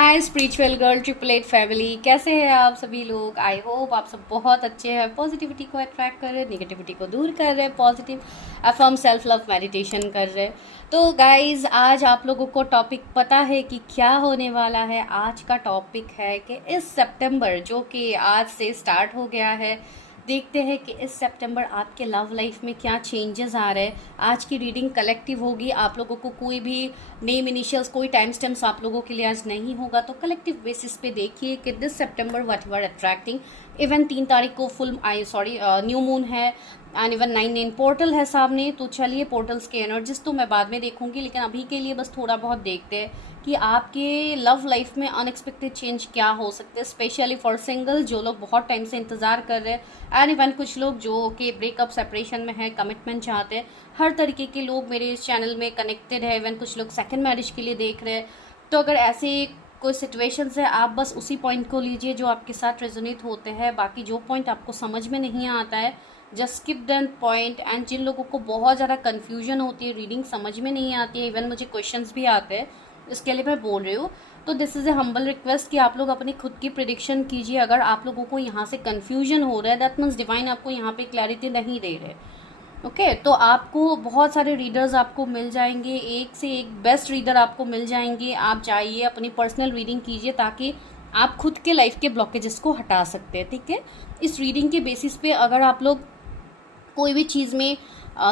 हाय spiritual girl triple eight family, कैसे हैं आप सभी लोग। आई होप आप सब बहुत अच्छे हैं। पॉजिटिविटी को अट्रैक्ट कर रहे हैं, नेगेटिविटी को दूर कर रहे हैं, positive affirm self love meditation कर रहे हैं। तो गाइज आज आप लोगों को टॉपिक पता है कि क्या होने वाला है। आज का टॉपिक है कि इस सितंबर जो कि आज से स्टार्ट हो गया है, देखते हैं कि इस सितंबर आपके लव लाइफ में क्या चेंजेस आ रहे हैं। आज की रीडिंग कलेक्टिव होगी। आप लोगों को कोई भी नेम इनिशियल्स कोई टाइम स्टैम्प्स आप लोगों के लिए आज नहीं होगा। तो कलेक्टिव बेसिस पे देखिए कि this September what you are attracting. Even 3 तारीख को फुल न्यू मून है एंड इवन 9 पोर्टल है सामने। तो चलिए पोर्टल्स के एनर्जीज तो मैं बाद में देखूंगी, लेकिन अभी के लिए बस थोड़ा बहुत देखते हैं कि आपके लव लाइफ में अनएक्सपेक्टेड चेंज क्या हो सकते हैं, स्पेशली फॉर सिंगल जो लोग बहुत टाइम से इंतजार कर रहे हैं एंड इवन कुछ लोग जो कि ब्रेकअप सेपरेशन में है, कमिटमेंट चाहते हैं। हर तरीके के लोग मेरे इस चैनल में कनेक्टेड है। इवन कुछ लोग सेकंड मैरिज के लिए देख रहे हैं। तो अगर ऐसे कोई सिचुएशंस है, आप बस उसी पॉइंट को लीजिए जो आपके साथ रेजोनेट होते हैं। बाकी जो पॉइंट आपको समझ में नहीं आता है just skip that point. And जिन लोगों को बहुत ज़्यादा कन्फ्यूजन होती है, रीडिंग समझ में नहीं आती है, इवन मुझे क्वेश्चंस भी आते हैं, इसके लिए मैं बोल रही हूँ। तो this is a humble request कि आप लोग अपनी खुद की प्रिडिक्शन कीजिए। अगर आप लोगों को यहाँ से कन्फ्यूजन हो रहा है, दैट मीन्स डिवाइन आपको यहाँ पे क्लैरिटी नहीं दे रहे। ओके तो आपको बहुत सारे रीडर्स आपको मिल जाएंगे, एक से एक बेस्ट रीडर आपको मिल जाएंगे। आप जाइए अपनी पर्सनल रीडिंग कीजिए ताकि आप खुद के लाइफ के ब्लॉकेजेस को हटा सकते हैं। ठीक है, इस रीडिंग के बेसिस पे अगर आप लोग कोई भी चीज़ में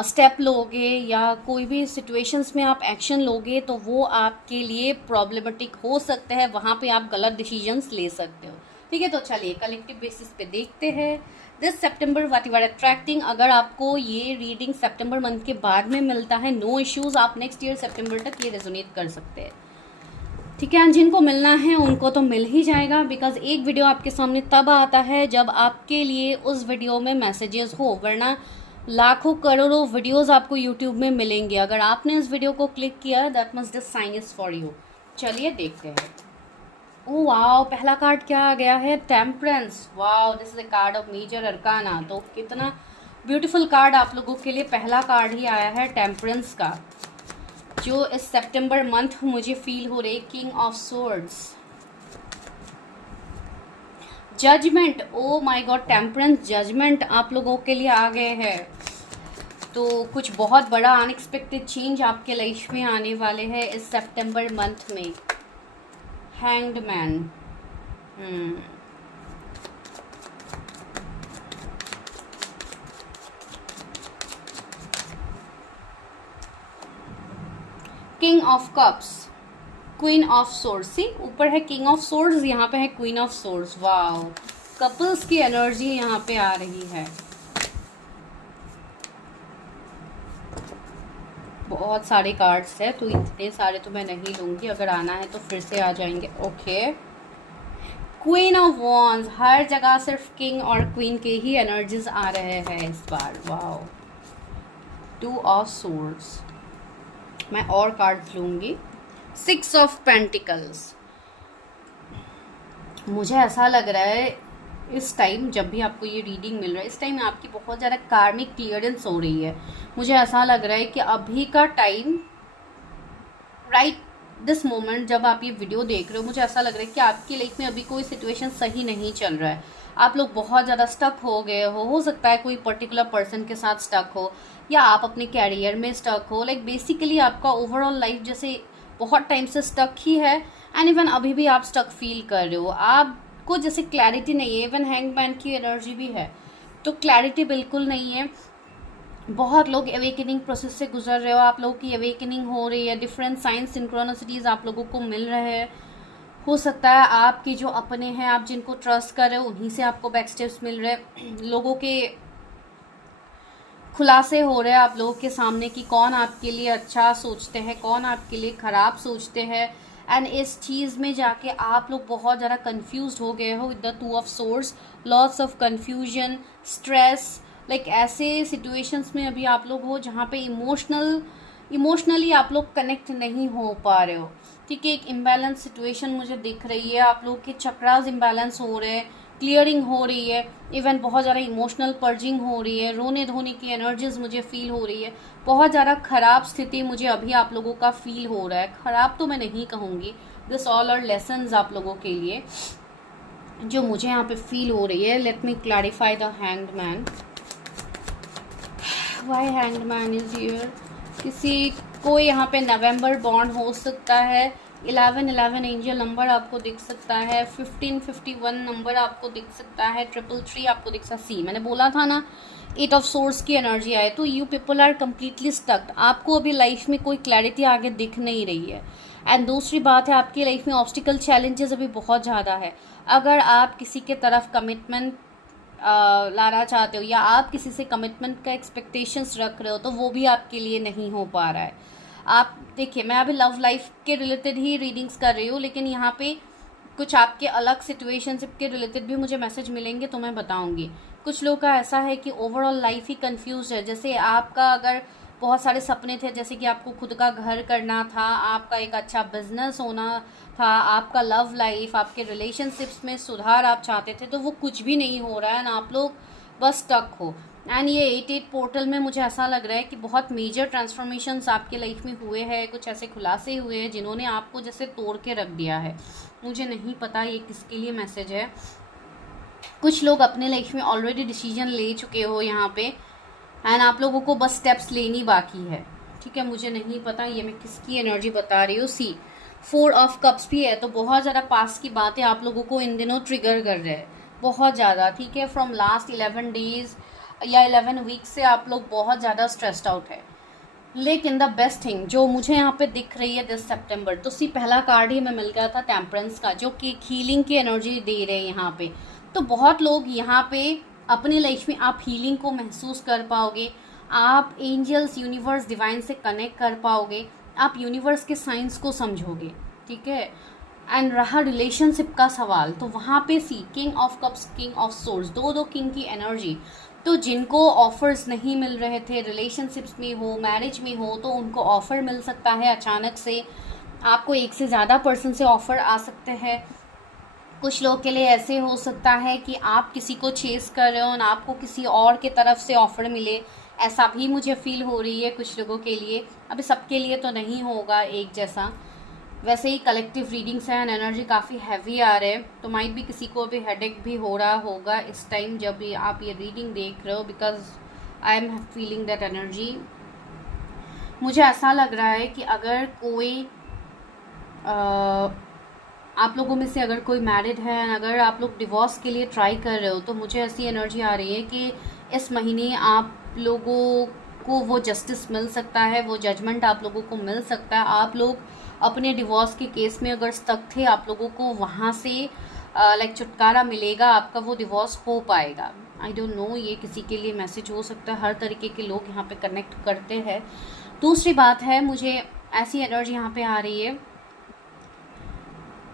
स्टेप लोगे या कोई भी सिचुएशंस में आप एक्शन लोगे तो वो आपके लिए प्रॉब्लमेटिक हो सकते हैं। वहाँ पे आप गलत डिसीजंस ले सकते हो। ठीक है, तो चलिए कलेक्टिव बेसिस पे देखते हैं this September what you are attracting. अगर आपको ये रीडिंग सितंबर मंथ के बाद में मिलता है, नो इश्यूज, आप नेक्स्ट ईयर सितंबर तक ये रेजोनेट कर सकते हैं। ठीक है, जिनको मिलना है उनको तो मिल ही जाएगा, बिकॉज एक वीडियो आपके सामने तब आता है जब आपके लिए उस वीडियो में मैसेजेस हो, वरना लाखों करोड़ों वीडियोस आपको यूट्यूब में मिलेंगे। अगर आपने इस वीडियो को क्लिक किया that must this sign is for you. चलिए देखते हैं। ओ वाओ, पहला कार्ड क्या आ गया है, temperance. Wow, this is a card of major arcana. तो कितना ब्यूटीफुल कार्ड आप लोगों के लिए पहला कार्ड ही आया है, टेम्परेंस का, जो इस सितंबर मंथ मुझे फील हो रही। King of swords, judgement. Oh my god, temperance judgement आप लोगों के लिए आ गए हैं। तो कुछ बहुत बड़ा अनएक्सपेक्टेड चेंज आपके लाइफ में आने वाले हैं इस सितंबर मंथ में। Hanged man, king of cups, queen of swords. सी ऊपर है किंग ऑफ सोर्ड्स, यहाँ पे है queen of swords. Wow, couples की एनर्जी यहाँ पे आ रही है। बहुत सारे कार्ड्स है तो इतने सारे तो मैं नहीं लूंगी, अगर आना है तो फिर से आ जाएंगे। ओके, क्वीन ऑफ वॉन्स, हर जगह सिर्फ किंग और क्वीन के ही एनर्जीज आ रहे हैं इस बार। वाओ, टू ऑफ सोर्ड्स, मैं और कार्ड्स लूंगी। 6 ऑफ पेंटिकल्स, मुझे ऐसा लग रहा है इस टाइम जब भी आपको ये रीडिंग मिल रहा है, इस टाइम आपकी बहुत ज़्यादा कार्मिक क्लियरेंस हो रही है। मुझे ऐसा लग रहा है कि अभी का टाइम, राइट दिस मोमेंट जब आप ये वीडियो देख रहे हो, मुझे ऐसा लग रहा है कि आपकी लाइफ में अभी कोई सिचुएशन सही नहीं चल रहा है। आप लोग बहुत ज़्यादा स्टक हो गए हो सकता है कोई पर्टिकुलर पर्सन के साथ स्टक हो, या आप अपने कैरियर में स्टक हो। लाइक बेसिकली आपका ओवरऑल लाइफ जैसे बहुत टाइम से स्टक ही है एंड इवन अभी भी आप स्टक फील कर रहे हो। आपको जैसे क्लैरिटी नहीं है, इवन हैंगमैन की एनर्जी भी है, तो क्लैरिटी बिल्कुल नहीं है। बहुत लोग अवेकनिंग प्रोसेस से गुजर रहे हो, आप लोगों की अवेकनिंग हो रही है। डिफरेंट साइंस सिंक्रोनिसिटीज आप लोगों को मिल रहे हैं। हो सकता है आपके जो अपने हैं, आप जिनको ट्रस्ट कर रहे हो, उन्हीं से आपको बैक स्टेप्स मिल रहे हैं। लोगों के खुलासे हो रहे हैं आप लोगों के सामने कि कौन आपके लिए अच्छा सोचते हैं, कौन आपके लिए ख़राब सोचते हैं। एंड इस चीज़ में जाके आप लोग बहुत ज़्यादा कंफ्यूज हो गए हो with the 2 of swords. Lots of confusion, stress, like ऐसे सिचुएशंस में अभी आप लोग हो जहाँ पे इमोशनली आप लोग कनेक्ट नहीं हो पा रहे हो। ठीक है, एक इम्बैलेंस सिचुएशन मुझे दिख रही है। आप लोग के चक्रास इम्बैलेंस हो रहे हैं, क्लियरिंग हो रही है, इवन बहुत ज़्यादा इमोशनल पर्जिंग हो रही है, रोने धोने की एनर्जीज मुझे फील हो रही है। बहुत ज़्यादा ख़राब स्थिति मुझे अभी आप लोगों का फील हो रहा है। ख़राब तो मैं नहीं कहूँगी, दिस ऑल आर लेसन्स आप लोगों के लिए जो मुझे यहाँ पे फील हो रही है. Let me clarify the hanged man. Why hanged man is here. किसी को यहाँ पे नवंबर बॉर्न हो सकता है. 1111 एंजल नंबर आपको दिख सकता है. 1551 नंबर आपको दिख सकता है. 333 आपको दिख सकता है. सी मैंने बोला था ना 8 ऑफ सोर्स की एनर्जी आए. तो you people are completely stucked. आपको अभी लाइफ में कोई क्लैरिटी आगे दिख नहीं रही है. एंड दूसरी बात है आपकी लाइफ में ऑब्स्टिकल चैलेंजेस अभी बहुत ज़्यादा है. अगर आप किसी के तरफ कमिटमेंट लाना चाहते हो या आप किसी से कमिटमेंट का एक्सपेक्टेशंस रख रहे हो तो वो भी आपके लिए नहीं हो पा रहा है. आप देखिए, मैं अभी लव लाइफ के रिलेटेड ही रीडिंग्स कर रही हूँ, लेकिन यहाँ पे कुछ आपके अलग सिचुएशनशिप के रिलेटेड भी मुझे मैसेज मिलेंगे तो मैं बताऊँगी. कुछ लोग का ऐसा है कि ओवरऑल लाइफ ही कंफ्यूज है. जैसे आपका अगर बहुत सारे सपने थे, जैसे कि आपको खुद का घर करना था, आपका एक अच्छा बिजनेस होना था, आपका लव लाइफ, आपके रिलेशनशिप्स में सुधार आप चाहते थे, तो वो कुछ भी नहीं हो रहा है ना, आप लोग बस स्टक हो. एंड ये 88 पोर्टल में मुझे ऐसा लग रहा है कि बहुत मेजर ट्रांसफॉर्मेशंस आपके लाइफ में हुए हैं. कुछ ऐसे खुलासे हुए हैं जिन्होंने आपको जैसे तोड़ के रख दिया है. मुझे नहीं पता ये किसके लिए मैसेज है. कुछ लोग अपने लाइफ में ऑलरेडी डिसीजन ले चुके हो यहाँ पे, एंड आप लोगों को बस स्टेप्स लेनी बाकी है. ठीक है, मुझे नहीं पता ये मैं किसकी एनर्जी बता रही हूँ. सी 4 ऑफ कप्स भी है, तो बहुत ज़्यादा पास की बातें आप लोगों को इन दिनों ट्रिगर कर रहे हैं बहुत ज़्यादा. ठीक है, फ्रॉम लास्ट 11 डेज या 11 वीक्स से आप लोग बहुत ज़्यादा स्ट्रेस्ड आउट है. लेकिन द बेस्ट थिंग जो मुझे यहाँ पे दिख रही है दिस सितंबर, तो सी पहला कार्ड ही हमें मिल गया था टेम्परेंस का, जो कि हीलिंग की एनर्जी दे रहे हैं यहाँ पे. तो बहुत लोग यहाँ पे अपनी लाइफ में आप हीलिंग को महसूस कर पाओगे. आप एंजल्स, यूनिवर्स, डिवाइन से कनेक्ट कर पाओगे. आप यूनिवर्स के साइंस को समझोगे. ठीक है. एंड रहा रिलेशनशिप का सवाल, तो वहाँ पे सी king of cups, king of swords, दो किंग की एनर्जी. तो जिनको ऑफर्स नहीं मिल रहे थे, रिलेशनशिप्स में हो, मैरिज में हो, तो उनको ऑफर मिल सकता है अचानक से. आपको एक से ज़्यादा पर्सन से ऑफर आ सकते हैं. कुछ लोग के लिए ऐसे हो सकता है कि आप किसी को चेस कर रहे हो और आपको किसी और के तरफ से ऑफ़र मिले. ऐसा भी मुझे फील हो रही है कुछ लोगों के लिए. अभी सबके लिए तो नहीं होगा एक जैसा. वैसे ही कलेक्टिव रीडिंग्स हैं एंड एनर्जी काफ़ी हैवी आ रहे हैं, तो माइट भी किसी को अभी हेडेक भी हो रहा होगा इस टाइम जब आप ये रीडिंग देख रहे हो, because I am feeling that energy. मुझे ऐसा लग रहा है कि अगर कोई आप लोगों में से अगर कोई मैरिड है, अगर आप लोग डिवोर्स के लिए ट्राई कर रहे हो, तो मुझे ऐसी एनर्जी आ रही है कि इस महीने आप लोगों को वो जस्टिस मिल सकता है, वो जजमेंट आप लोगों को मिल सकता है. आप लोग अपने डिवोर्स के केस में अगर स्टक थे, आप लोगों को वहाँ से लाइक छुटकारा मिलेगा, आपका वो डिवोर्स हो पाएगा. आई डोंट नो ये किसी के लिए मैसेज हो सकता है. हर तरीके के लोग यहाँ पे कनेक्ट करते हैं. दूसरी बात है, मुझे ऐसी एनर्जी यहाँ पे आ रही है,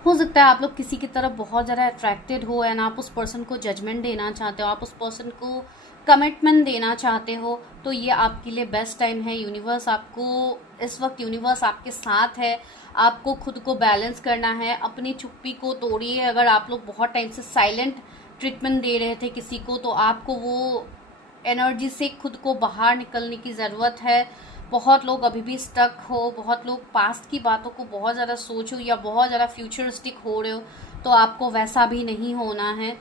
हो सकता है आप लोग किसी की तरफ बहुत ज़्यादा अट्रैक्टेड हो एंड आप उस पर्सन को जजमेंट देना चाहते हो, आप उस पर्सन को कमिटमेंट देना चाहते हो, तो ये आपके लिए बेस्ट टाइम है. यूनिवर्स आपको इस वक्त, यूनिवर्स आपके साथ है. आपको खुद को बैलेंस करना है, अपनी चुप्पी को तोड़िए. अगर आप लोग बहुत टाइम से साइलेंट ट्रीटमेंट दे रहे थे किसी को, तो आपको वो एनर्जी से खुद को बाहर निकलने की ज़रूरत है. बहुत लोग अभी भी स्टक हो, बहुत लोग पास्ट की बातों को बहुत ज़्यादा सोचो या बहुत ज़्यादा फ्यूचरिस्टिक हो रहे हो, तो आपको वैसा भी नहीं होना है.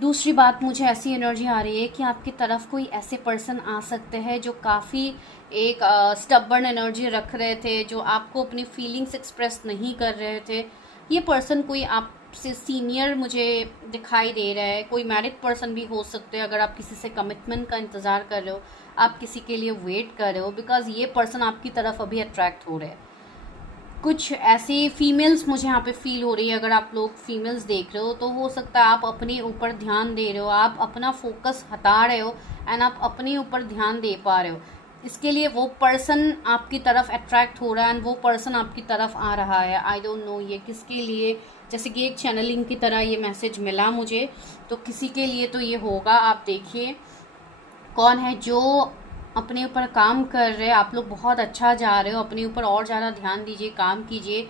दूसरी बात, मुझे ऐसी एनर्जी आ रही है कि आपकी तरफ कोई ऐसे पर्सन आ सकते हैं जो काफ़ी एक स्टबर्न एनर्जी रख रहे थे, जो आपको अपनी फीलिंग्स एक्सप्रेस नहीं कर रहे थे. ये पर्सन कोई आपसे सीनियर मुझे दिखाई दे रहा है. कोई मैरिड पर्सन भी हो सकते हैं. अगर आप किसी से कमिटमेंट का इंतज़ार कर रहे हो, आप किसी के लिए वेट कर रहे हो, बिकॉज ये पर्सन आपकी तरफ अभी अट्रैक्ट हो रहे हैं. कुछ ऐसी फीमेल्स मुझे यहाँ पे फील हो रही है. अगर आप लोग फीमेल्स देख रहे हो, तो हो सकता है आप अपने ऊपर ध्यान दे रहे हो, आप अपना फोकस हटा रहे हो एंड आप अपने ऊपर ध्यान दे पा रहे हो. इसके लिए वो पर्सन आपकी तरफ अट्रैक्ट हो रहा है एंड वो पर्सन आपकी तरफ आ रहा है. आई डोंट नो ये किसके लिए, जैसे कि एक चैनलिंग की तरह ये मैसेज मिला मुझे, तो किसी के लिए तो ये होगा. आप देखिए कौन है जो अपने ऊपर काम कर रहे हैं. आप लोग बहुत अच्छा जा रहे हो, अपने ऊपर और ज़्यादा ध्यान दीजिए, काम कीजिए,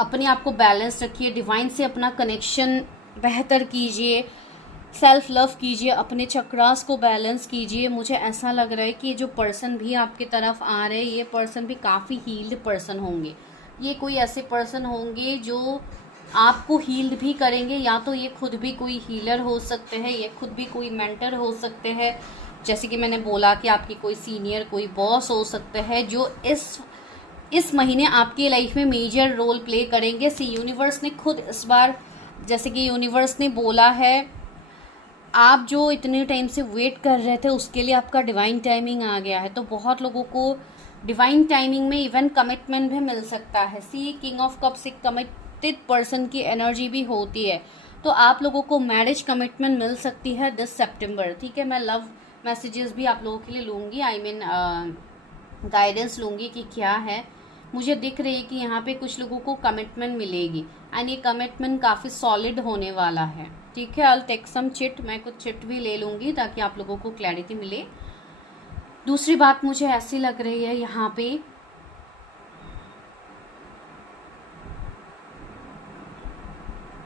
अपने आप को बैलेंस रखिए, डिवाइन से अपना कनेक्शन बेहतर कीजिए, सेल्फ लव कीजिए, अपने चक्रास को बैलेंस कीजिए. मुझे ऐसा लग रहा है कि जो पर्सन भी आपकी तरफ आ रहे हैं, ये पर्सन भी काफ़ी हील्ड पर्सन होंगे. ये कोई ऐसे पर्सन होंगे जो आपको हील्ड भी करेंगे, या तो ये खुद भी कोई हीलर हो सकते हैं, ये खुद भी कोई मेंटर हो सकते हैं। जैसे कि मैंने बोला कि आपकी कोई सीनियर, कोई बॉस हो सकते हैं जो इस महीने आपकी लाइफ में मेजर रोल प्ले करेंगे। सी यूनिवर्स ने खुद इस बार, जैसे कि यूनिवर्स ने बोला है, आप जो इतने टाइम से वेट कर रहे थे उसके लिए आपका डिवाइन टाइमिंग आ गया है। तो बहुत लोगों को डिवाइन टाइमिंग में इवन कमिटमेंट भी मिल सकता है। सी किंग ऑफ कप्स एक कमिटेड पर्सन की एनर्जी भी होती है, तो आप लोगों को मैरिज कमिटमेंट मिल सकती है 10 सितंबर। ठीक है, मैं लव मैसेजेस भी आप लोगों के लिए लूँगी, आई मीन गाइडेंस लूँगी कि क्या है। मुझे दिख रही है कि यहाँ पे कुछ लोगों को कमिटमेंट मिलेगी एंड ये कमिटमेंट काफ़ी सॉलिड होने वाला है। ठीक है, I will take some chit, मैं कुछ चिट भी ले लूँगी ताकि आप लोगों को क्लैरिटी मिले। दूसरी बात मुझे ऐसी लग रही है यहाँ पे,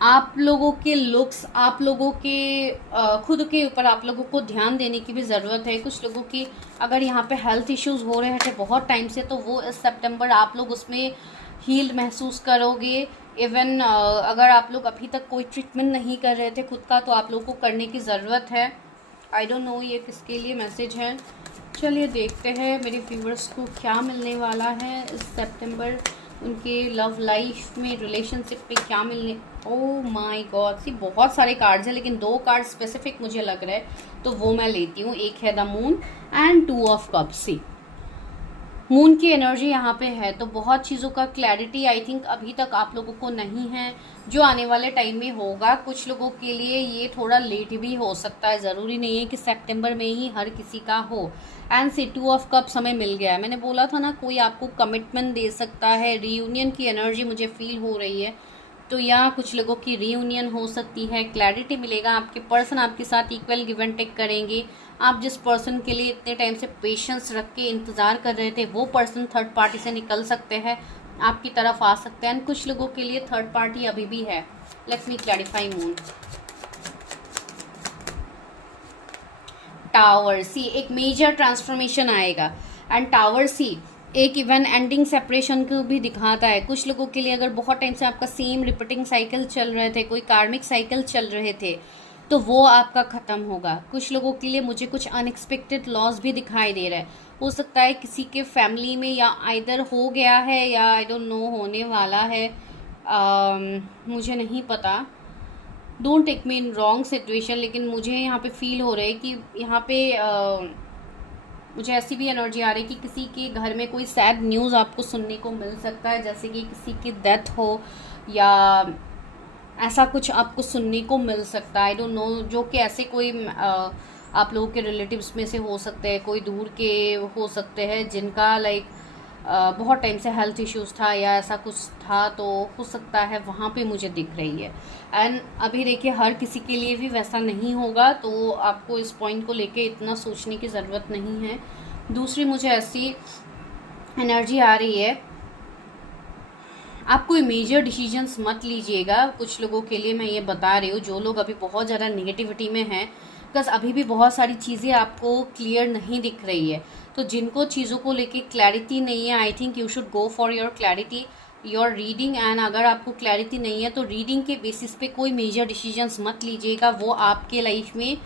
आप लोगों के लुक्स, आप लोगों के खुद के ऊपर आप लोगों को ध्यान देने की भी ज़रूरत है। कुछ लोगों की अगर यहाँ पे हेल्थ इश्यूज हो रहे थे बहुत टाइम से, तो वो इस सितंबर आप लोग उसमें हील महसूस करोगे। इवन अगर आप लोग अभी तक कोई ट्रीटमेंट नहीं कर रहे थे खुद का, तो आप लोग को करने की ज़रूरत है। आई डोंट नो ये किसके लिए मैसेज है। चलिए देखते हैं मेरे व्यूवर्स को क्या मिलने वाला है इस सितंबर, उनके लव लाइफ में, रिलेशनशिप में क्या मिलने। ओह माय गॉड, सी बहुत सारे कार्ड्स हैं लेकिन 2 कार्ड स्पेसिफिक मुझे लग रहा है, तो वो मैं लेती हूँ। एक है the moon and 2 of cups. See moon की एनर्जी यहाँ पे है, तो बहुत चीज़ों का क्लैरिटी आई थिंक अभी तक आप लोगों को नहीं है, जो आने वाले टाइम में होगा। कुछ लोगों के लिए ये थोड़ा लेट भी हो सकता है, ज़रूरी नहीं है कि सितंबर में ही हर किसी का हो। एंड सी 2 ऑफ कप्स हमें मिल गया है। मैंने बोला था ना, कोई आपको कमिटमेंट दे सकता है। रीयूनियन की एनर्जी मुझे फील हो रही है, तो यहाँ कुछ लोगों की रीयूनियन हो सकती है। क्लैरिटी मिलेगा, आपके पर्सन आपके साथ इक्वल गिव एंड टेक करेंगे। आप जिस पर्सन के लिए इतने टाइम से पेशेंस रख के इंतज़ार कर रहे थे, वो पर्सन थर्ड पार्टी से निकल सकते हैं, आपकी तरफ आ सकते हैं। कुछ लोगों के लिए थर्ड पार्टी अभी भी है। Let me clarify moon. Tower सी एक मेजर ट्रांसफॉर्मेशन आएगा, एंड टावर सी एक इवन एंडिंग सेपरेशन को भी दिखाता है। कुछ लोगों के लिए अगर बहुत टाइम से आपका सेम रिपीटिंग साइकिल चल रहे थे, कोई कार्मिक साइकिल चल रहे थे, तो वो आपका ख़त्म होगा। कुछ लोगों के लिए मुझे कुछ अनएक्सपेक्टेड लॉस भी दिखाई दे रहा है। हो सकता है किसी के फैमिली में या आइदर हो गया है या आई डोंट नो होने वाला है, मुझे नहीं पता। Don't take me in wrong situation, लेकिन मुझे यहाँ पे फील हो रहा है कि यहाँ पे मुझे ऐसी भी एनर्जी आ रही है कि किसी के घर में कोई सैड न्यूज़ आपको सुनने को मिल सकता है, जैसे कि किसी की डेथ हो या ऐसा कुछ आपको सुनने को मिल सकता है। आई डोंट नो, जो कि ऐसे कोई आप लोगों के रिलेटिव्स में से हो सकते हैं, कोई दूर के हो सकते हैं जिनका लाइक बहुत टाइम से हेल्थ इश्यूज़ था या ऐसा कुछ था, तो हो सकता है वहाँ पे मुझे दिख रही है। एंड अभी देखिए हर किसी के लिए भी वैसा नहीं होगा, तो आपको इस पॉइंट को लेके इतना सोचने की ज़रूरत नहीं है। दूसरी मुझे ऐसी एनर्जी आ रही है, आप कोई मेजर डिसीजंस मत लीजिएगा। कुछ लोगों के लिए मैं ये बता रही हूँ, जो लोग अभी बहुत ज़्यादा नेगेटिविटी में हैं, बिकॉज अभी भी बहुत सारी चीज़ें आपको क्लियर नहीं दिख रही है। तो जिनको चीज़ों को लेके क्लैरिटी नहीं है, I think you should go for your clarity, your reading. And अगर आपको क्लैरिटी नहीं है तो रीडिंग के बेसिस पे कोई मेजर डिसीजंस मत लीजिएगा। वो आपके लाइफ में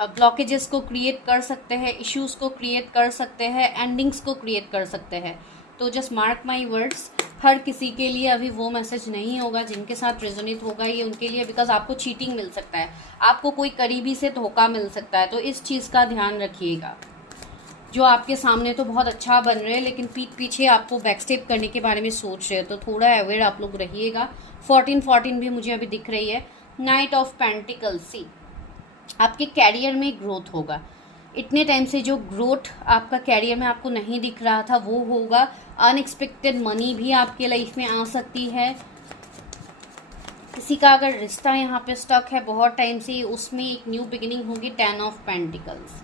ब्लॉकेजेस को क्रिएट कर सकते हैं, इश्यूज़ को क्रिएट कर सकते हैं, एंडिंग्स को क्रिएट कर सकते हैं। तो जस्ट मार्क माई वर्ड्स, हर किसी के लिए अभी वो मैसेज नहीं होगा। जिनके साथ रेजोनेट होगा ये उनके लिए, बिकॉज आपको चीटिंग मिल सकता है, आपको कोई करीबी से धोखा मिल सकता है। तो इस चीज़ का ध्यान रखिएगा। जो आपके सामने तो बहुत अच्छा बन रहे हैं, लेकिन पीठ पीछे आपको बैकस्टेप करने के बारे में सोच रहे हो, तो थोड़ा अवेयर आप लोग रहिएगा। 14 भी मुझे अभी दिख रही है। नाइट ऑफ पेंटिकल्स, सी आपके कैरियर में ग्रोथ होगा। इतने टाइम से जो ग्रोथ आपका कैरियर में आपको नहीं दिख रहा था वो होगा। अनएक्सपेक्टेड मनी भी आपके लाइफ में आ सकती है। किसी का अगर रिश्ता यहाँ पे स्टक है बहुत टाइम से, उसमें एक न्यू बिगिनिंग होगी। 10 ऑफ पेंटिकल्स,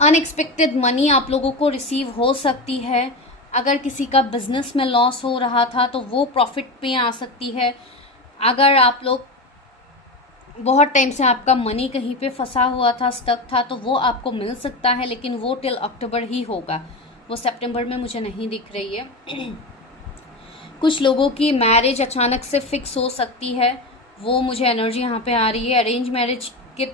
अनएक्सपेक्टेड मनी आप लोगों को रिसीव हो सकती है। अगर किसी का बिजनेस में लॉस हो रहा था तो वो प्रॉफिट पे आ सकती है। अगर आप लोग बहुत टाइम से आपका मनी कहीं पे फंसा हुआ था, स्टक था, तो वो आपको मिल सकता है, लेकिन वो टिल अक्टूबर ही होगा, वो सितंबर में मुझे नहीं दिख रही है। कुछ लोगों की मैरिज अचानक से फिक्स हो सकती है, वो मुझे एनर्जी यहाँ पे आ रही है। अरेंज मैरिज के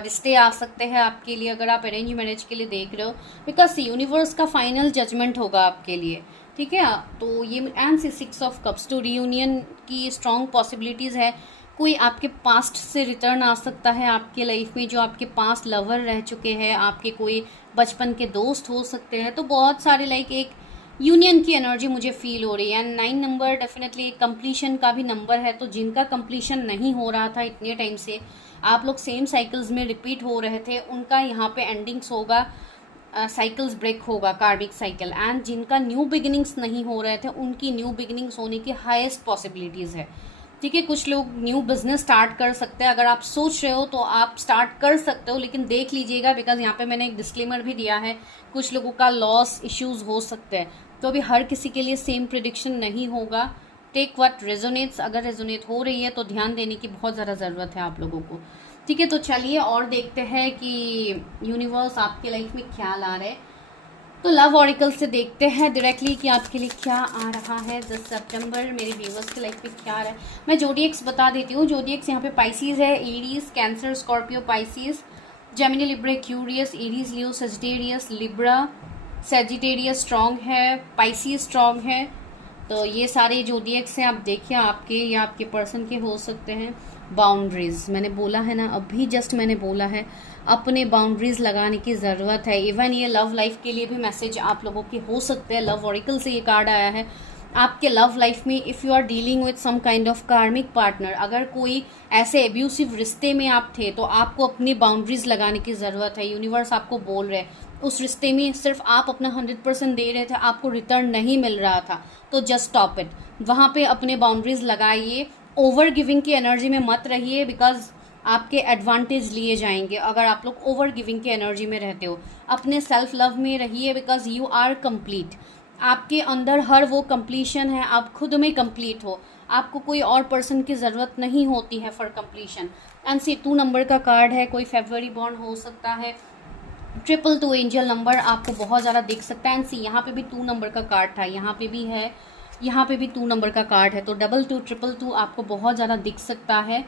रिश्ते आ सकते हैं आपके लिए, अगर आप अरेंज मैरिज के लिए देख रहे हो, बिकॉज यूनिवर्स का फाइनल जजमेंट होगा आपके लिए, ठीक है। तो ये एंड 6 ऑफ कप्स, तो रीयूनियन की स्ट्रॉन्ग पॉसिबिलिटीज़ है। कोई आपके पास्ट से रिटर्न आ सकता है आपके लाइफ में, जो आपके पास्ट लवर रह चुके हैं, आपके कोई बचपन के दोस्त हो सकते हैं। तो बहुत सारे लाइक एक यूनियन की एनर्जी मुझे फील हो रही है। एंड 9 नंबर डेफिनेटली एक कंप्लीशन का भी नंबर है, तो जिनका कंप्लीशन नहीं हो रहा था इतने टाइम से, आप लोग सेम साइकिल्स में रिपीट हो रहे थे, उनका यहाँ पे एंडिंग्स होगा, साइकिल्स ब्रेक होगा, कार्मिक साइकिल। एंड जिनका न्यू बिगिनिंग्स नहीं हो रहे थे, उनकी न्यू बिगिनिंग्स होने की हाईएस्ट पॉसिबिलिटीज़ है, ठीक है। कुछ लोग न्यू बिजनेस स्टार्ट कर सकते हैं, अगर आप सोच रहे हो तो आप स्टार्ट कर सकते हो, लेकिन देख लीजिएगा, बिकॉज यहाँ पे मैंने एक डिस्क्लेमर भी दिया है, कुछ लोगों का लॉस इश्यूज हो सकते हैं। तो अभी हर किसी के लिए सेम प्रिडिक्शन नहीं होगा। टेक व्हाट रेजोनेट्स, अगर रेजोनेट हो रही है तो ध्यान देने की बहुत ज़्यादा ज़रूरत है आप लोगों को, ठीक है। तो चलिए और देखते हैं कि यूनिवर्स आपके लाइफ में क्या ला रहे हैं। तो लव ऑरिकल से देखते हैं डायरेक्टली कि आपके लिए क्या आ रहा है 10 सितंबर मेरे व्यूवर्स के लाइफ में क्या आ रहा है। मैं जोडिएक्स बता देती हूँ। जोडिएक्स यहाँ पे पाइसीज है, Aries, Cancer, Scorpio, Pisces, Gemini, Libra, Aquarius, Aries, Leo, Sagittarius, Libra, Sagittarius strong है, पाइसीज स्ट्रॉन्ग है। तो ये सारे जोडिएक्स हैं, आप देखिए आपके या आपके पर्सन के हो सकते हैं। बाउंड्रीज मैंने बोला है ना, अभी जस्ट मैंने बोला है, अपने बाउंड्रीज लगाने की ज़रूरत है। इवन ये लव लाइफ के लिए भी मैसेज आप लोगों के हो सकते हैं। लव ऑरिकल से ये कार्ड आया है आपके लव लाइफ में, if you are dealing with some kind of karmic partner, अगर कोई ऐसे एब्यूसिव रिश्ते में आप थे तो आपको अपनी बाउंड्रीज लगाने की ज़रूरत है। यूनिवर्स आपको बोल रहे हैं उस रिश्ते में सिर्फ आप अपना 100% दे रहे थे, आपको रिटर्न नहीं मिल रहा था, तो जस्ट स्टॉप इट। वहाँ पे अपने बाउंड्रीज लगाइए, ओवर गिविंग की एनर्जी में मत रहिए, बिकॉज आपके एडवांटेज लिए जाएंगे अगर आप लोग ओवर गिविंग की एनर्जी में रहते हो। अपने सेल्फ लव में रहिए, बिकॉज यू आर कंप्लीट। आपके अंदर हर वो कंप्लीशन है, आप खुद में कंप्लीट हो, आपको कोई और पर्सन की ज़रूरत नहीं होती है for completion. And see 2 number का कार्ड है, कोई फेब्रुअरी बॉर्न हो सकता है। 222 एंजल नंबर आपको बहुत ज़्यादा दिख सकता है। एंड सी यहाँ पे भी 2 नंबर का कार्ड था, यहाँ पे भी है, यहाँ पे भी 2 नंबर का कार्ड है। तो 22 222 आपको बहुत ज़्यादा दिख सकता है,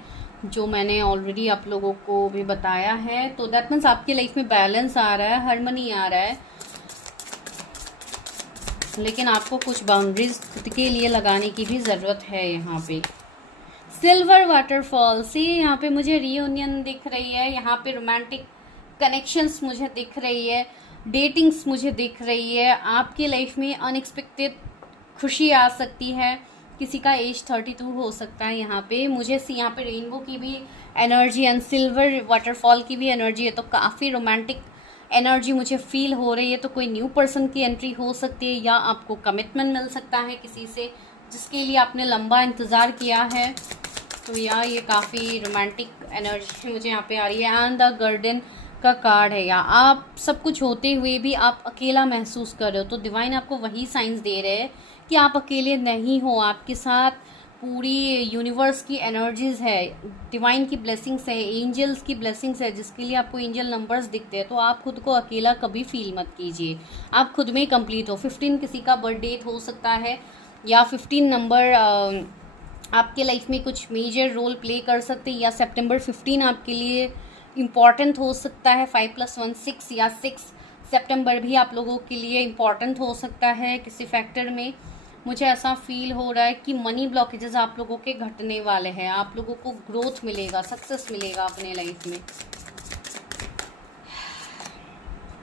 जो मैंने ऑलरेडी आप लोगों को भी बताया है। तो दैट मीन्स आपके लाइफ में बैलेंस आ रहा है, हार्मनी आ रहा है, लेकिन आपको कुछ बाउंड्रीज खुद के लिए लगाने की भी ज़रूरत है। यहाँ पे सिल्वर वाटरफॉल से यहाँ पे मुझे रीयूनियन दिख रही है, यहाँ पे रोमांटिक कनेक्शंस मुझे दिख रही है, डेटिंग्स मुझे दिख रही है। आपके लाइफ में अनएक्सपेक्टेड खुशी आ सकती है। किसी का एज 32 हो सकता है। यहाँ पे मुझे यहाँ पे रेनबो की भी एनर्जी एंड सिल्वर वाटरफॉल की भी एनर्जी है, तो काफ़ी रोमांटिक एनर्जी मुझे फील हो रही है। तो कोई न्यू पर्सन की एंट्री हो सकती है, या आपको कमिटमेंट मिल सकता है किसी से जिसके लिए आपने लंबा इंतज़ार किया है। तो या ये काफ़ी रोमांटिक एनर्जी मुझे यहाँ पे आ रही है। एंड द गार्डन का कार्ड है, या आप सब कुछ होते हुए भी आप अकेला महसूस कर रहे हो, तो डिवाइन आपको वही साइंस दे रहे हैं कि आप अकेले नहीं हो, आपके साथ पूरी यूनिवर्स की एनर्जीज है, डिवाइन की ब्लेसिंग्स है, एंजल्स की ब्लेसिंग्स है, जिसके लिए आपको एंजल नंबर्स दिखते हैं। तो आप खुद को अकेला कभी फील मत कीजिए, आप खुद में कंप्लीट हो। 15 किसी का बर्थडे हो सकता है, या 15 नंबर आपके लाइफ में कुछ मेजर रोल प्ले कर सकते हैं, या सितंबर 15 आपके लिए इम्पॉर्टेंट हो सकता है। 5 + 1 6, या 6 सितंबर भी आप लोगों के लिए इम्पॉर्टेंट हो सकता है किसी फैक्टर में। मुझे ऐसा फील हो रहा है कि मनी ब्लॉकेजेस आप लोगों के घटने वाले हैं, आप लोगों को ग्रोथ मिलेगा, सक्सेस मिलेगा अपने लाइफ में।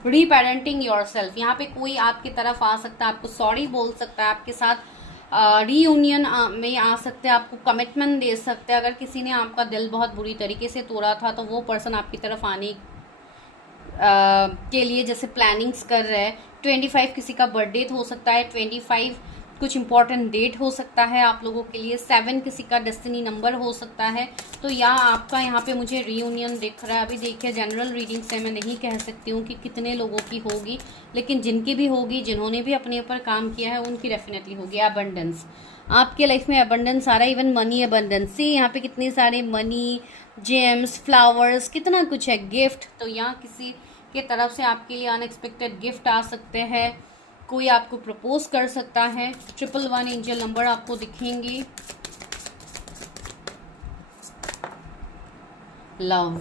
रीपेरेंटिंग योरसेल्फ, यहाँ पे कोई आपकी तरफ आ सकता है, आपको सॉरी बोल सकता है, आपके साथ रीयूनियन में आ सकते हैं, आपको कमिटमेंट दे सकते हैं। अगर किसी ने आपका दिल बहुत बुरी तरीके से तोड़ा था, तो वो पर्सन आपकी तरफ आने के लिए जैसे प्लानिंग्स कर रहे हैं। 25 किसी का बर्थडे हो सकता है, 25 कुछ इंपॉर्टेंट डेट हो सकता है आप लोगों के लिए। 7 किसी का डेस्टिनी नंबर हो सकता है। तो या आपका यहाँ पे मुझे रीयूनियन दिख रहा है। अभी देखिए जनरल रीडिंग से मैं नहीं कह सकती हूँ कि कितने लोगों की होगी, लेकिन जिनकी भी होगी, जिन्होंने भी अपने ऊपर काम किया है, उनकी डेफिनेटली होगी। अबंडेंस, आपके लाइफ में अबंडेंस आ रहा है, इवन मनी अबंडेंस। सी यहाँ पे कितने सारे मनी, जेम्स, फ्लावर्स, कितना कुछ है, गिफ्ट। तो यहाँ किसी के तरफ से आपके लिए अनएक्सपेक्टेड गिफ्ट आ सकते हैं। कोई आपको प्रपोज कर सकता है। 111 एंजल नंबर आपको दिखेंगे। लव,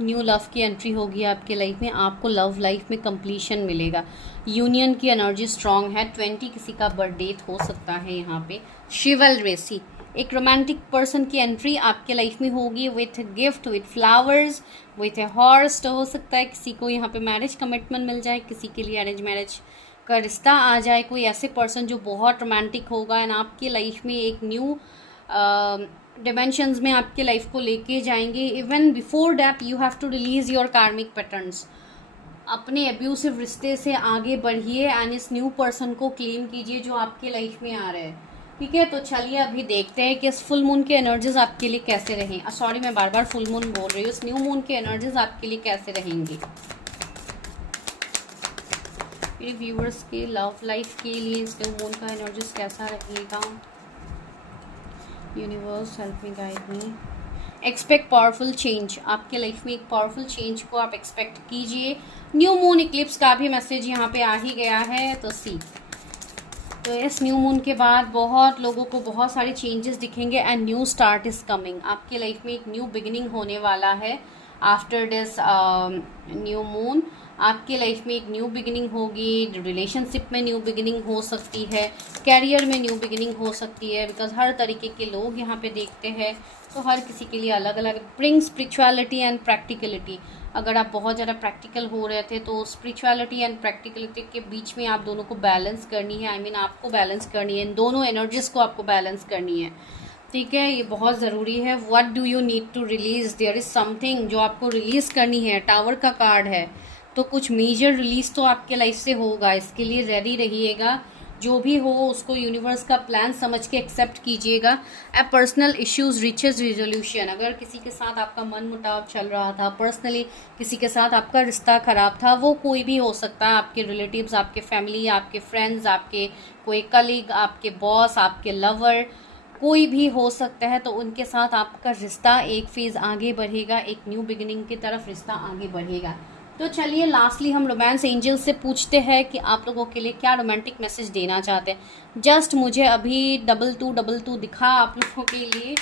न्यू लव की एंट्री होगी आपके लाइफ में। आपको लव लाइफ में कंप्लीशन मिलेगा। यूनियन की एनर्जी स्ट्रांग है। 20 किसी का बर्थ डेट हो सकता है यहाँ पे। शिवलरेसी, एक रोमांटिक पर्सन की एंट्री आपके लाइफ में होगी with gift, with flowers, with a horse. तो हो सकता है किसी को यहाँ पे मैरिज कमिटमेंट मिल जाए, किसी के लिए अरेंज मैरिज का रिश्ता आ जाए। कोई ऐसे पर्सन जो बहुत रोमांटिक होगा एंड आपकी लाइफ में एक न्यू डिमेंशंस में आपके लाइफ को लेके जाएंगे। Even before that you have to release your karmic patterns. अपने अब्यूसिव रिश्ते से आगे बढ़िए एंड इस न्यू पर्सन को क्लेम कीजिए जो आपके लाइफ में आ रहे हैं। ठीक है, तो चलिए अभी देखते हैं कि इस फुल मून के एनर्जीज आपके लिए कैसे रहें। सॉरी, मैं बार बार फुल मून बोल रही हूँ। इस न्यू मून के एनर्जीज आपके लिए कैसे रहेंगे। मेरे व्यूअर्स के लव लाइफ के लिए इस न्यू मून का एनर्जीज कैसा रहेगा। Universe help me, guide me. Expect powerful change. आपके लाइफ में एक पावरफुल चेंज को आप एक्सपेक्ट कीजिए। न्यू मून इक्लिप्स का भी मैसेज यहाँ पे आ ही गया है। तो सी, तो इस न्यू मून के बाद बहुत लोगों को बहुत सारे चेंजेस दिखेंगे and new start is coming. आपके लाइफ में एक न्यू बिगिनिंग होने वाला है आफ्टर दिस न्यू मून। आपके लाइफ में एक न्यू बिगिनिंग होगी। रिलेशनशिप में न्यू बिगिनिंग हो सकती है, कैरियर में न्यू बिगिनिंग हो सकती है, बिकॉज हर तरीके के लोग यहाँ पे देखते हैं, तो हर किसी के लिए अलग अलग। Bring spirituality and practicality. अगर आप बहुत ज़्यादा प्रैक्टिकल हो रहे थे तो स्पिरिचुअलिटी एंड प्रैक्टिकलिटी के बीच में आप दोनों को बैलेंस करनी है। आई मीन आपको बैलेंस करनी है, इन दोनों एनर्जीज को आपको बैलेंस करनी है। ठीक है, ये बहुत ज़रूरी है। What do you need to release, there is something जो आपको रिलीज़ करनी है। टावर का कार्ड है, तो कुछ मेजर रिलीज तो आपके लाइफ से होगा। इसके लिए रेडी रहिएगा। जो भी हो उसको यूनिवर्स का प्लान समझ के एक्सेप्ट कीजिएगा। A personal issues reaches resolution. अगर किसी के साथ आपका मन मुटाव चल रहा था, पर्सनली किसी के साथ आपका रिश्ता खराब था, वो कोई भी हो सकता है, आपके रिलेटिव्स, आपके फैमिली, आपके फ्रेंड्स, आपके कोई कलीग, आपके बॉस, आपके लवर, कोई भी हो सकता है। तो उनके साथ आपका रिश्ता एक फेज़ आगे बढ़ेगा, एक न्यू बिगिनिंग की तरफ रिश्ता आगे बढ़ेगा। तो चलिए लास्टली हम रोमांस एंजल से पूछते हैं कि आप लोगों के लिए क्या रोमांटिक मैसेज देना चाहते हैं। जस्ट मुझे अभी 2222 दिखा आप लोगों के लिए।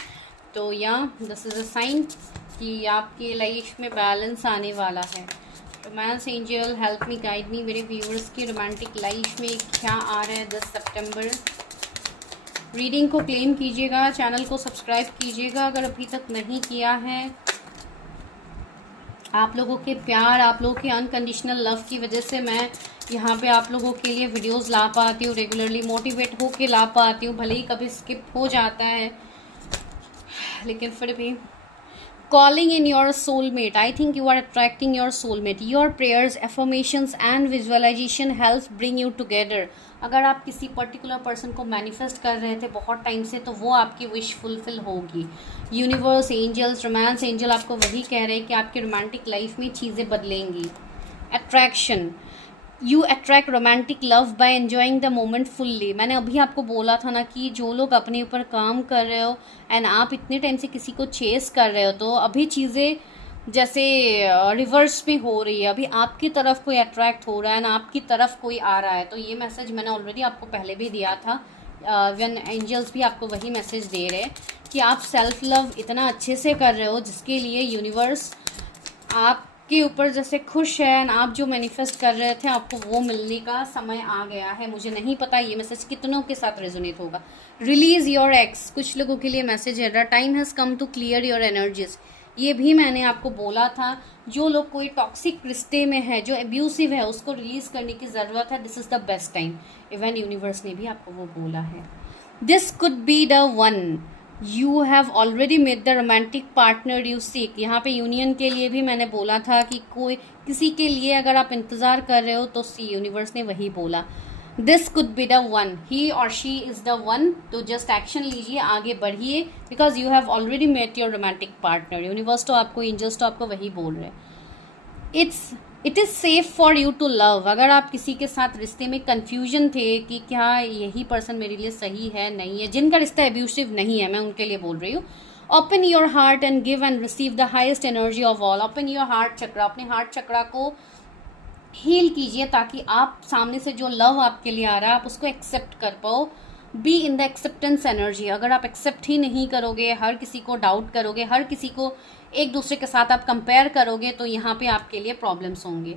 तो या दिस इज़ अ साइन कि आपके लाइफ में बैलेंस आने वाला है। Romance angel help me, guide me. मेरे व्यूअर्स की रोमांटिक लाइफ में क्या आ रहा है 10 सितंबर। रीडिंग को क्लेम कीजिएगा, चैनल को सब्सक्राइब कीजिएगा अगर अभी तक नहीं किया है। आप लोगों के प्यार, आप लोगों के अनकंडीशनल लव की वजह से मैं यहाँ पे आप लोगों के लिए वीडियोस ला पाती हूँ, रेगुलरली मोटिवेट हो के ला पाती हूँ। भले ही कभी स्किप हो जाता है, लेकिन फिर भी। Calling in your soulmate. I think you are attracting your soulmate. Your prayers, affirmations and visualization helps bring you together. अगर आप किसी पर्टिकुलर पर्सन को मैनिफेस्ट कर रहे थे बहुत टाइम से, तो वो आपकी विश फुलफिल होगी। यूनिवर्स, एंजल्स, रोमांस एंजल आपको वही कह रहे हैं कि आपकी रोमांटिक लाइफ में चीज़ें बदलेंगी। Attraction, you attract romantic love by enjoying the moment fully. मैंने अभी आपको बोला था ना कि जो लोग अपने ऊपर काम कर रहे हो एंड आप इतने टाइम से किसी को चेस कर रहे हो, तो अभी चीज़ें जैसे रिवर्स में हो रही है। अभी आपकी तरफ कोई अट्रैक्ट हो रहा है ना, आपकी तरफ कोई आ रहा है। तो ये मैसेज मैंने ऑलरेडी आपको पहले भी दिया था। वन एंजल्स भी आपको वही मैसेज दे रहे हैं कि आप सेल्फ लव इतना अच्छे से कर रहे हो, जिसके लिए यूनिवर्स आपके ऊपर जैसे खुश है एंड आप जो मैनिफेस्ट कर रहे थे आपको वो मिलने का समय आ गया है। मुझे नहीं पता ये मैसेज कितनों के साथ रेजोनेट होगा। रिलीज योर एक्स, कुछ लोगों के लिए मैसेज है the time has come to clear your energies. ये भी मैंने आपको बोला था, जो लोग कोई टॉक्सिक रिश्ते में है, जो एब्यूसिव है, उसको रिलीज करने की ज़रूरत है। This is the best time. Even universe ने भी आपको वो बोला है। This could be the one you have already made the romantic partner you seek. यहाँ पे यूनियन के लिए भी मैंने बोला था कि कोई किसी के लिए अगर आप इंतज़ार कर रहे हो तो सी, यूनिवर्स ने वही बोला। This could be the one, he और शी इज़ द वन। तो जस्ट एक्शन लीजिए, आगे बढ़िए, because you have already met your romantic partner. Universe तो आपको, एंजल्स तो आपको वही बोल रहे हैं। It is safe for you to love. अगर आप किसी के साथ रिश्ते में कन्फ्यूजन थे कि क्या यही पर्सन मेरे लिए सही है, नहीं है, जिनका रिश्ता एब्यूसिव नहीं है, मैं उनके लिए बोल रही हूँ। Open your heart and give and receive the highest energy of all. Open your heart chakra, अपने हार्ट चक्रा को हील कीजिए ताकि आप सामने से जो लव आपके लिए आ रहा है आप उसको एक्सेप्ट कर पाओ। Be in the acceptance energy. अगर आप एक्सेप्ट ही नहीं करोगे, हर किसी को डाउट करोगे, हर किसी को एक दूसरे के साथ आप कंपेयर करोगे, तो यहाँ पे आपके लिए प्रॉब्लम्स होंगे।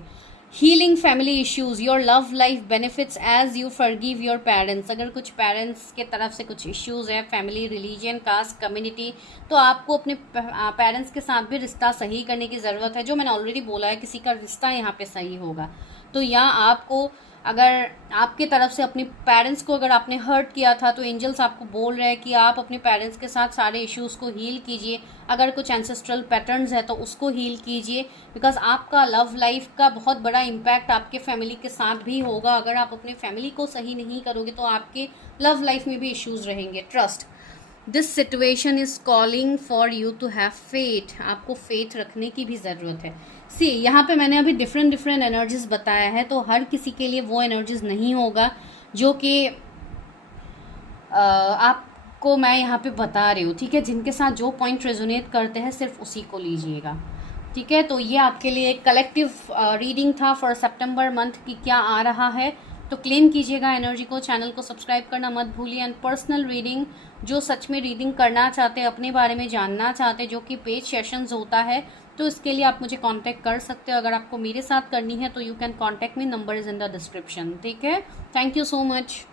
Healing family issues, your love life benefits as you forgive your parents. अगर कुछ पेरेंट्स के तरफ से कुछ इश्यूज है, फैमिली, रिलीजन, कास्ट, कम्युनिटी, तो आपको अपने पेरेंट्स के साथ भी रिश्ता सही करने की ज़रूरत है। जो मैंने ऑलरेडी बोला है, किसी का रिश्ता यहाँ पे सही होगा। तो यहाँ आपको, अगर आपके तरफ से अपने पेरेंट्स को अगर आपने हर्ट किया था, तो एंजल्स आपको बोल रहे हैं कि आप अपने पेरेंट्स के साथ सारे इश्यूज़ को हील कीजिए। अगर कुछ एंसेस्ट्रल पैटर्न्स है तो उसको हील कीजिए, बिकॉज आपका लव लाइफ का बहुत बड़ा इम्पैक्ट आपके फैमिली के साथ भी होगा। अगर आप अपने फैमिली को सही नहीं करोगे तो आपके लव लाइफ में भी इश्यूज़ रहेंगे। Trust, this situation is calling for you to have faith. आपको फेथ रखने की भी ज़रूरत है। सी, यहाँ पे मैंने अभी डिफरेंट एनर्जीज बताया है, तो हर किसी के लिए वो एनर्जीज नहीं होगा जो कि आपको मैं यहाँ पे बता रही हूँ, ठीक है। जिनके साथ जो पॉइंट रेजोनेट करते हैं सिर्फ उसी को लीजिएगा, ठीक है। तो ये आपके लिए एक कलेक्टिव रीडिंग था फॉर सितंबर मंथ की क्या आ रहा है। तो क्लेम कीजिएगा एनर्जी को, चैनल को सब्सक्राइब करना मत भूलिए। एंड पर्सनल रीडिंग, जो सच में रीडिंग करना चाहते हैं, अपने बारे में जानना चाहते हैं, जो कि पेज सेशंस होता है, तो इसके लिए आप मुझे कांटेक्ट कर सकते हो। अगर आपको मेरे साथ करनी है तो you can contact me, number is in the description, ठीक है। Thank you so much.